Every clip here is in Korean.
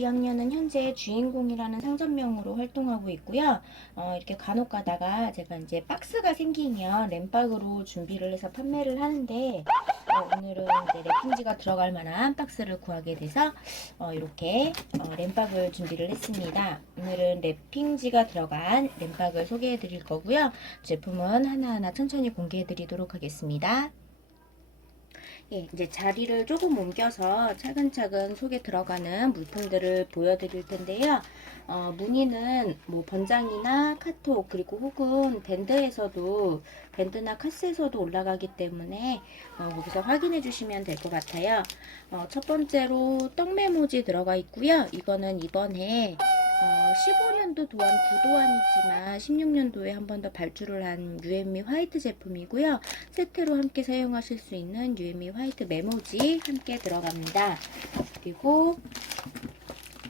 앞뒤학년은 현재 주인공이라는 상점명으로 활동하고 있고요. 어, 이렇게 간혹 가다가 제가 이제 박스가 생기면 램박으로 준비를 해서 판매를 하는데 어, 오늘은 이제 랩핑지가 들어갈 만한 박스를 구하게 돼서 어, 이렇게 어, 램박을 준비를 했습니다. 오늘은 랩핑지가 들어간 램박을 소개해 드릴 거고요. 제품은 하나하나 천천히 공개해 드리도록 하겠습니다. 예, 이제 자리를 조금 옮겨서 차근차근 속에 들어가는 물품들을 보여드릴 텐데요. 어, 문의는 뭐 번장이나 카톡 그리고 혹은 밴드에서도 밴드나 카스에서도 올라가기 때문에 어, 거기서 확인해 주시면 될 것 같아요. 어, 첫 번째로 떡메모지 들어가 있고요. 이거는 이번에 어, 15년도 도안 구도안이지만 16년도에 한 번 더 발주를 한 유엠미 화이트 제품이고요. 세트로 함께 사용하실 수 있는 유엠미 화이트 메모지 함께 들어갑니다. 그리고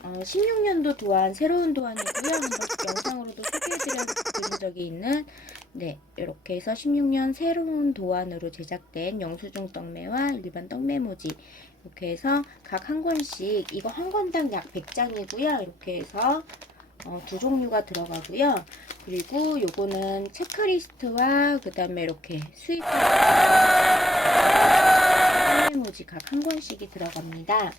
어, 16년도 도안 새로운 도안이고요. 영상으로도 소개해드린 적이 있는 네 이렇게 해서 16년 새로운 도안으로 제작된 영수증 떡메와 일반 떡메모지 이렇게 해서 각 한 권씩 이거 한 권당 약 100장이고요. 이렇게 해서 어, 두 종류가 들어가고요. 그리고 요거는 체크리스트와 그 다음에 이렇게 수입 메모지 각 한 권씩이 들어갑니다.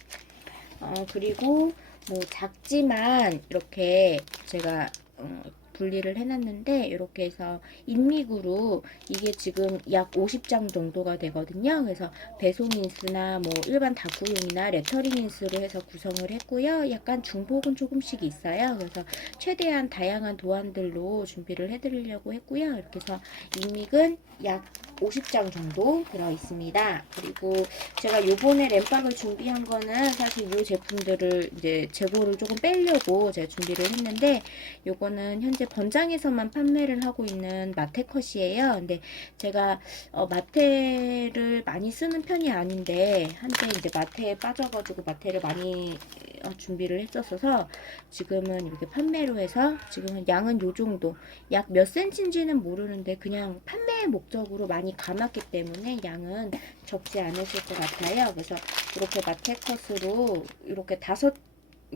어, 그리고 뭐 작지만 이렇게 제가 어, 분리를 해놨는데 이렇게 해서 인미구로 이게 지금 약 50장 정도가 되거든요. 그래서 배송 인수나 뭐 일반 다구용이나 레터링 인수로 해서 구성을 했고요. 약간 중복은 조금씩 있어요. 그래서 최대한 다양한 도안들로 준비를 해드리려고 했고요. 이렇게 해서 인믹은 약 50장 정도 들어 있습니다. 그리고 제가 요번에 램박을 준비한 거는 사실 이 제품들을 이제 재고를 조금 빼려고 제가 준비를 했는데 요거는 현재 번장에서만 판매를 하고 있는 마테 컷이에요. 근데 제가 어, 마테를 많이 쓰는 편이 아닌데 한때 이제 마테에 빠져가지고 마테를 많이 어, 준비를 했었어서 지금은 이렇게 판매로 해서 지금은 양은 요 정도 약 몇 센치인지는 모르는데 그냥 판매 목적으로 많이 감았기 때문에 양은 적지 않으실 것 같아요. 그래서 이렇게 마테 컷으로 이렇게 다섯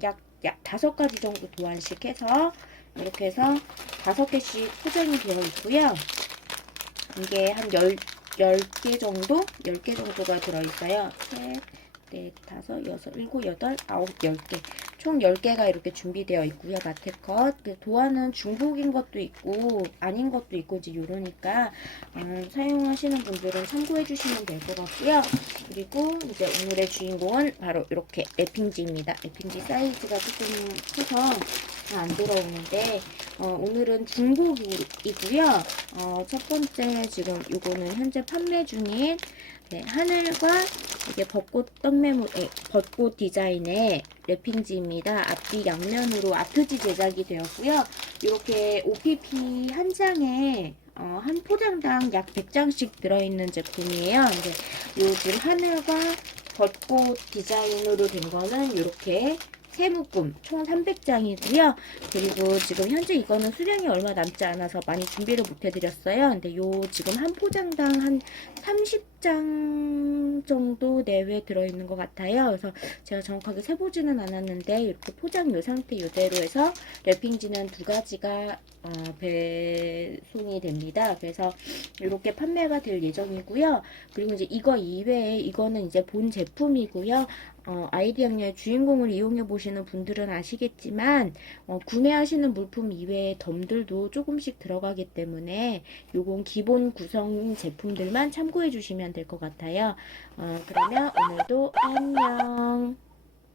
약, 약 다섯 가지 정도 도안씩 해서 이렇게 해서 다섯 개씩 포장이 되어 있고요. 이게 한 열, 10개 정도? 10개 정도가 들어있어요. 셋, 넷, 다섯, 여섯, 일곱, 여덟, 아홉, 열 개. 총 10개가 이렇게 준비되어 있고요. 마테컷. 그 도안은 중복인 것도 있고 아닌 것도 있고 이제 요러니까 음, 사용하시는 분들은 참고해 주시면 될 것 같고요. 그리고 이제 오늘의 주인공은 바로 이렇게 랩핑지입니다. 랩핑지 사이즈가 조금 커서 잘 안 들어오는데 어, 오늘은 중복이고요. 어, 첫 번째 지금 이거는 현재 판매 중인 네, 하늘과 이게 벚꽃 떡메모, 에, 벚꽃 디자인의 랩핑지입니다. 앞뒤 양면으로 아트지 제작이 되었고요. 이렇게 OPP 한 장에 어, 한 포장당 약 100장씩 들어있는 제품이에요. 근데 요 지금 하늘과 벚꽃 디자인으로 된 거는 이렇게 세 묶음 총 300장이고요. 그리고 지금 현재 이거는 수량이 얼마 남지 않아서 많이 준비를 못 해드렸어요. 근데 요 지금 한 포장당 한 30 장 정도 내외 들어있는 것 같아요. 그래서 제가 정확하게 세보지는 않았는데 이렇게 포장 요 상태 이대로 해서 랩핑지는 두 가지가 어, 배송이 됩니다. 그래서 이렇게 판매가 될 예정이고요. 그리고 이제 이거 이외에 이거는 이제 본 제품이고요. 어, 아이디 학녀의 주인공을 이용해 보시는 분들은 아시겠지만 어, 구매하시는 물품 이외에 덤들도 조금씩 들어가기 때문에 요건 기본 구성 제품들만 참고해 주시면 될 것 같아요. 어, 그러면 오늘도 안녕.